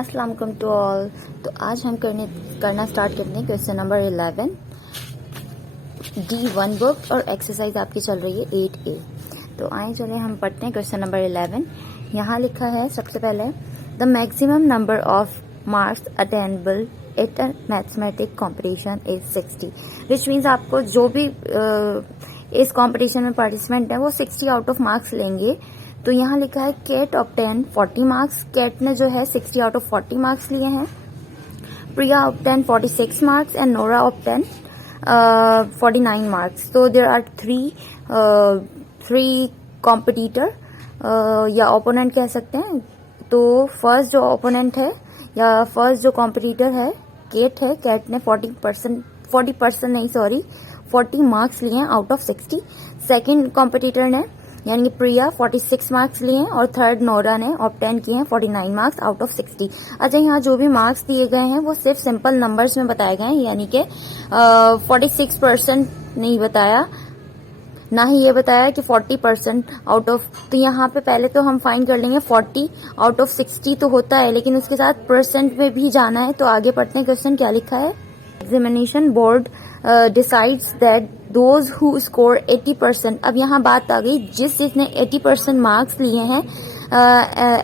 अस्सलाम वालेकुम to all. तो आज हम करना स्टार्ट करते हैं क्वेश्चन नंबर 11 D1 बुक और एक्सरसाइज आपकी चल रही है 8A। तो आए चले हम पढ़ते हैं क्वेश्चन नंबर 11। यहाँ लिखा है सबसे पहले the maximum number of marks attainable at a mathematic competition is 60, which means आपको जो भी इस कॉम्पिटिशन में पार्टिसिपेंट है वो 60 आउट ऑफ मार्क्स लेंगे। तो यहाँ लिखा है केट ऑब्टेन 40 मार्क्स, केट ने जो है 60 आउट ऑफ 40 मार्क्स लिए हैं। Priya obtain 46 marks and Nora obtain 49 marks. तो देयर आर थ्री कॉम्पिटिटर या ओपोनेंट कह सकते हैं। तो फर्स्ट जो ओपोनेंट है या फर्स्ट जो कॉम्पिटिटर है केट है। केट ने 40 मार्क्स लिए हैं आउट ऑफ 60। सेकंड कॉम्पिटिटर ने यानी कि प्रिया 46 मार्क्स लिए हैं और थर्ड नोरा ने ऑब्टेन किए हैं 49 मार्क्स आउट ऑफ 60। अच्छा, यहाँ जो भी मार्क्स दिए गए हैं वो सिर्फ सिंपल नंबर्स में बताए गए हैं, यानी कि 46% नहीं बताया, ना ही ये बताया कि 40% आउट ऑफ। तो यहाँ पे पहले तो हम फाइंड कर लेंगे 40 आउट ऑफ 60 तो होता है, लेकिन उसके साथ परसेंट में भी जाना है। तो आगे पढ़ते हैं क्वेश्चन क्या लिखा है। Examination board decides that those who score 80%। अब यहाँ बात आ गई जिसने 80% मार्क्स लिए हैं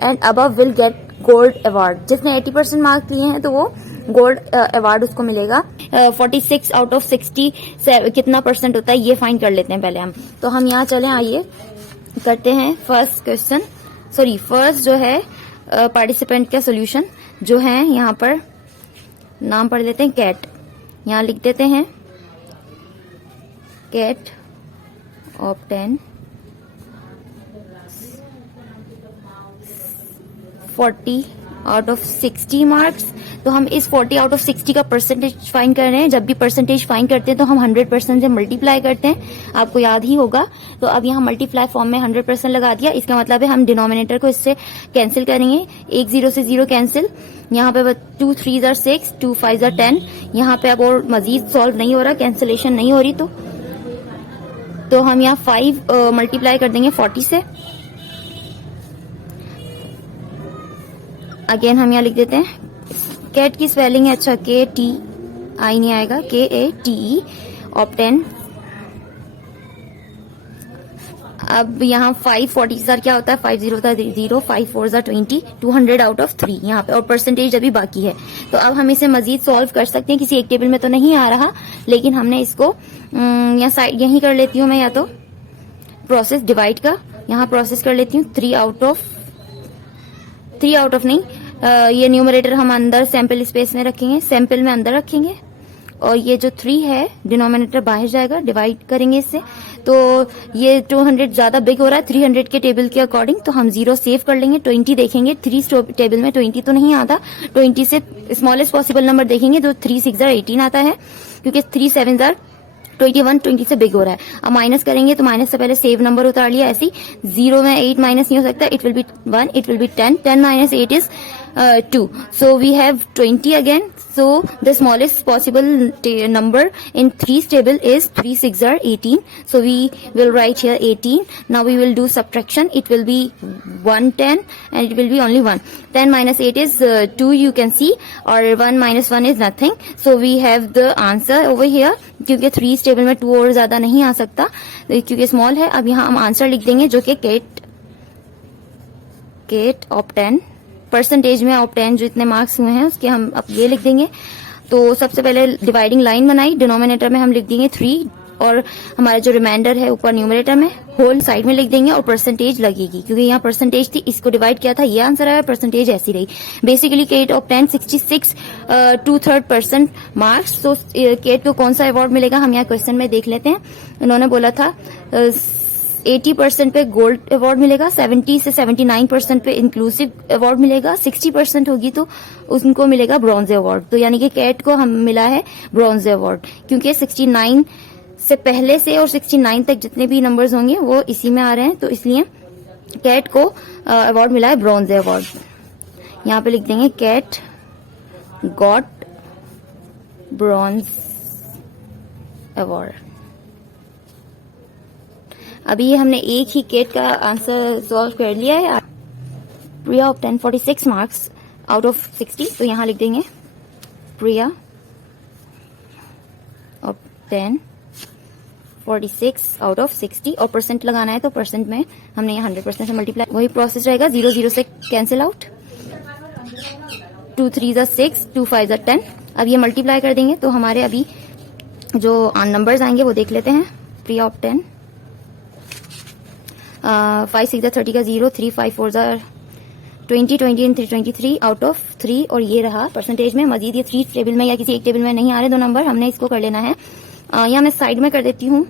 and above will get gold award. जिसने 80% मार्क्स लिए हैं तो वो गोल्ड अवार्ड उसको मिलेगा। 46 आउट ऑफ 60 कितना परसेंट होता है ये फाइंड कर लेते हैं पहले हम। तो हम यहाँ चले, आइए करते हैं फर्स्ट जो है पार्टिसिपेंट का सोल्यूशन जो है। यहाँ पर नाम पढ़ लेते हैं कैट। यहाँ लिख देते हैं Kate obtain 40 out of 60 marks. तो हम इस 40 आउट ऑफ 60 का परसेंटेज फाइंड कर रहे हैं। जब भी परसेंटेज फाइंड करते हैं तो हम 100% से मल्टीप्लाई करते हैं, आपको याद ही होगा। तो अब यहाँ मल्टीप्लाई फॉर्म में 100% लगा दिया। इसका मतलब है हम डिनोमिनेटर को इससे कैंसिल करेंगे। 1 0 से 0 कैंसिल। यहाँ पे 2 3 6, 2 5 10। यहाँ पे अब और मजीद सॉल्व नहीं हो रहा, कैंसिलेशन नहीं हो रही। तो हम यहाँ 5 मल्टीप्लाई कर देंगे 40 से। अगेन हम यहाँ लिख देते हैं कैट की स्पेलिंग है, अच्छा KTI नहीं आएगा, KATE ऑब्टेन। अब यहाँ 5 40 क्या होता है, 5 0 0, 5 4 20, 200 आउट ऑफ 3 यहाँ पे, और परसेंटेज अभी बाकी है। तो अब हम इसे मजीद सॉल्व कर सकते हैं। किसी एक टेबल में तो नहीं आ रहा, लेकिन हमने इसको या साइड यहीं कर लेती हूँ मैं, या तो प्रोसेस डिवाइड का यहाँ प्रोसेस कर लेती हूँ। 3 आउट ऑफ नहीं, ये न्यूमरेटर हम अंदर सैंपल स्पेस में रखेंगे, सैंपल में अंदर रखेंगे, और ये जो 3 है डिनोमिनेटर बाहर जाएगा, डिवाइड करेंगे इससे। तो ये 200 ज्यादा बिग हो रहा है 300 के टेबल के अकॉर्डिंग, तो हम 0 सेव कर लेंगे। 20 देखेंगे, 3 टेबल में 20 तो नहीं आता। 20 से स्मॉलेस्ट पॉसिबल नंबर देखेंगे तो 3 6 18 आता है, क्योंकि 3 7 21, 20 से बिग हो रहा है। अब माइनस करेंगे तो माइनस से पहले सेव नंबर उतार लिया ऐसी। 0 में 8 माइनस नहीं हो सकता, it will be 1, it will be 10, 10 minus 8 is 2, so we have 20 again. So the smallest possible number in 3's table is 3 6 are 18. So we will write here 18. Now we will do subtraction. It will be 110 and it will be only 1. 10 minus 8 is 2, you can see, or 1 minus 1 is nothing. So we have the answer over here. क्योंकि 3's table में 2 और ज्यादा नहीं आ सकता क्योंकि small है। अब यहाँ हम आंसर लिख देंगे जो कि केट ऑब्टेन परसेंटेज में ऑब्टेन जो इतने मार्क्स हुए हैं उसके हम अब ये लिख देंगे। तो सबसे पहले डिवाइडिंग लाइन बनाई, डिनोमिनेटर में हम लिख देंगे 3 और हमारा जो रिमाइंडर है ऊपर न्यूमरेटर में होल साइड में लिख देंगे और परसेंटेज लगेगी, क्योंकि यहाँ परसेंटेज थी, इसको डिवाइड किया था, ये आंसर आया, परसेंटेज ऐसी रही। Basically Kate obtain 66 2/3% marks. तो केट को कौन सा अवार्ड मिलेगा हम यहाँ क्वेश्चन में देख लेते हैं। उन्होंने बोला था 80% पे गोल्ड अवार्ड मिलेगा, 70 से 79% पे इंक्लूसिव अवार्ड मिलेगा, 60% होगी तो उनको मिलेगा ब्रॉन्ज अवार्ड। तो यानी कि कैट को हम मिला है ब्रॉन्ज अवार्ड, क्योंकि 69 से पहले से और 69 तक जितने भी नंबर्स होंगे वो इसी में आ रहे हैं, तो इसलिए कैट को अवार्ड मिला है ब्रॉन्ज अवार्ड। यहाँ पे लिख देंगे कैट गॉट ब्रॉन्ज अवार्ड। अभी हमने एक ही केट का आंसर सॉल्व कर लिया है। प्रिया ऑब्टेन 46 मार्क्स आउट ऑफ 60, तो यहाँ लिख देंगे प्रिया और 10 46 आउट ऑफ 60, और परसेंट लगाना है तो परसेंट में हमने यहाँ 100% से मल्टीप्लाई, वही प्रोसेस रहेगा। 0 0 से कैंसिल आउट, 2 3 6, 2 5 10। अब ये मल्टीप्लाई कर देंगे तो हमारे अभी जो नंबर्स आएंगे वो देख लेते हैं। प्रिया ऑफ 10, 5 6 30 का 0, 3 5 4 20 20 एंड 3 23 आउट ऑफ 3, और ये रहा परसेंटेज में। मजीद ये 3 टेबल में या किसी एक टेबल में नहीं आ रहे दो नंबर, हमने इसको कर लेना है। यहाँ मैं साइड में कर देती हूँ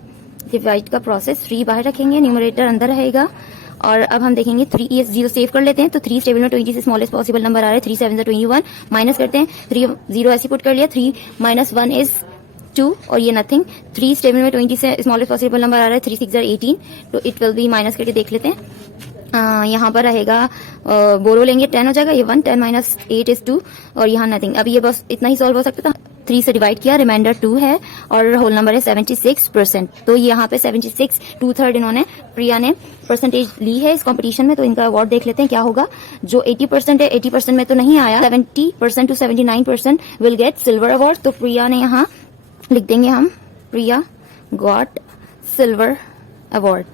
डिवाइड का प्रोसेस। 3 बाहर रखेंगे, न्यूमरेटर अंदर रहेगा, और अब हम देखेंगे 3 ये 0 सेव कर लेते हैं। तो 3 टेबल में 20 से स्मॉलेस्ट पॉसिबल नंबर आ रहे हैं। 3 7 21, माइनस करते हैं। 3 0 ऐसे पुट कर लिया, 3 - 1 इज 2, और ये नथिंग। 3 टेबल में 20 से स्मॉलेस्ट पॉसिबल नंबर आ रहा है। 3 6 18, तो इट विल बी, माइनस करके देख लेते हैं। यहाँ पर रहेगा बोरो लेंगे, 10 हो जाएगा, ये 1, 10 - 8 इज 2, और यहाँ नथिंग। अब ये बस इतना ही सॉल्व हो सकता था। 3 से डिवाइड किया, रिमाइंडर 2 है, और होल नंबर है 76%। तो यहाँ पे 76 2/3 इन्होंने, प्रिया ने परसेंटेज ली है इस कंपटीशन में। तो इनका अवार्ड देख लेते हैं क्या होगा। जो 80% है, 80% में तो नहीं आया, 70% to 79% will get silver award. तो प्रिया ने यहाँ लिख देंगे हम, प्रिया गॉट सिल्वर अवार्ड।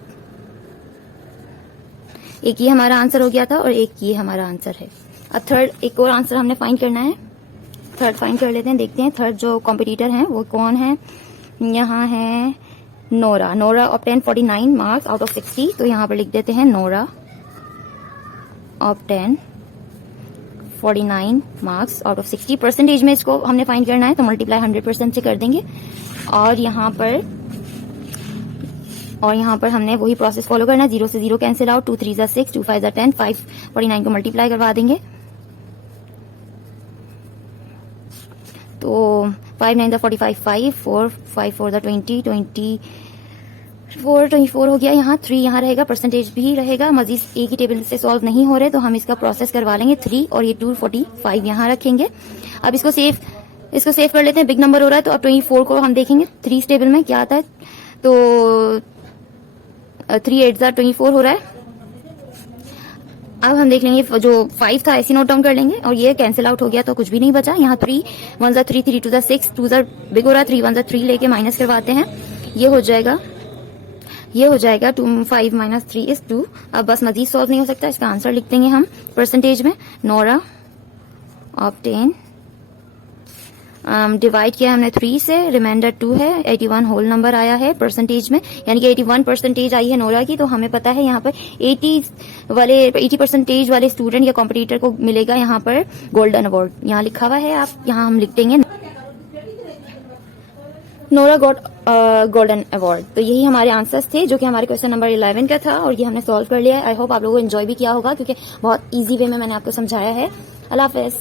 एक ये हमारा आंसर हो गया था और एक ये हमारा आंसर है। अब थर्ड एक और आंसर हमने फाइंड करना है। थर्ड फाइंड कर लेते हैं, देखते हैं थर्ड जो कॉम्पिटिटर हैं वो कौन है। यहाँ है Nora. Nora obtain 49 marks out of 60, तो यहाँ पर लिख देते हैं Nora obtain 49 marks out of 60। Percentage में इसको हमने फाइंड करना है, तो मल्टीप्लाई 100% से कर देंगे, और यहाँ पर हमने वही प्रोसेस फॉलो करना है। 0 से 0 कैंसिल आउट, 2 3 6, 2 5 10, 5 49 को मल्टीप्लाई करवा देंगे। तो 5 9 45, 5 4 5 4 20 24 हो गया। यहाँ 3 यहाँ रहेगा, परसेंटेज भी रहेगा। मजीद एक ही टेबल से सॉल्व नहीं हो रहे, तो हम इसका प्रोसेस करवा लेंगे। 3 और ये 2 45 यहाँ रखेंगे। अब इसको सेव कर लेते हैं। बिग नंबर हो रहा है, तो अब 24 को हम देखेंगे 3 टेबल में क्या आता है। तो 3 8 24 हो रहा है। अब हम देख लेंगे जो 5 था ऐसे नोट डाउन कर लेंगे, और ये कैंसिल आउट हो गया तो कुछ भी नहीं बचा। यहाँ 3 1 3 3 2 6, 2 बिग हो रहा है, 3 1 3 लेके माइनस करवाते हैं। ये हो जाएगा 2 5 - 3 इज 2। अब बस मजीद सॉल्व नहीं हो सकता, इसका आंसर लिख देंगे हम परसेंटेज में। नोरा ऑब्टेन, डिवाइड किया हमने 3 से, रिमाइंडर 2 है, 81 होल नंबर आया है परसेंटेज में, यानी कि 81% आई है नोरा की। तो हमें पता है यहाँ पर 80% वाले स्टूडेंट या कॉम्पिटिटर को मिलेगा यहाँ पर गोल्डन अवार्ड। यहाँ लिखा हुआ है, आप यहाँ हम लिख देंगे नोरा गॉट गोल्डन अवार्ड। तो यही हमारे आंसर्स थे, जो कि हमारे क्वेश्चन नंबर 11 का था, और ये हमने सॉल्व कर लिया है। आई होप आप लोगों को एंजॉय भी किया होगा, क्योंकि बहुत ईजी वे में मैंने आपको समझाया है। अल्लाह हाफिज।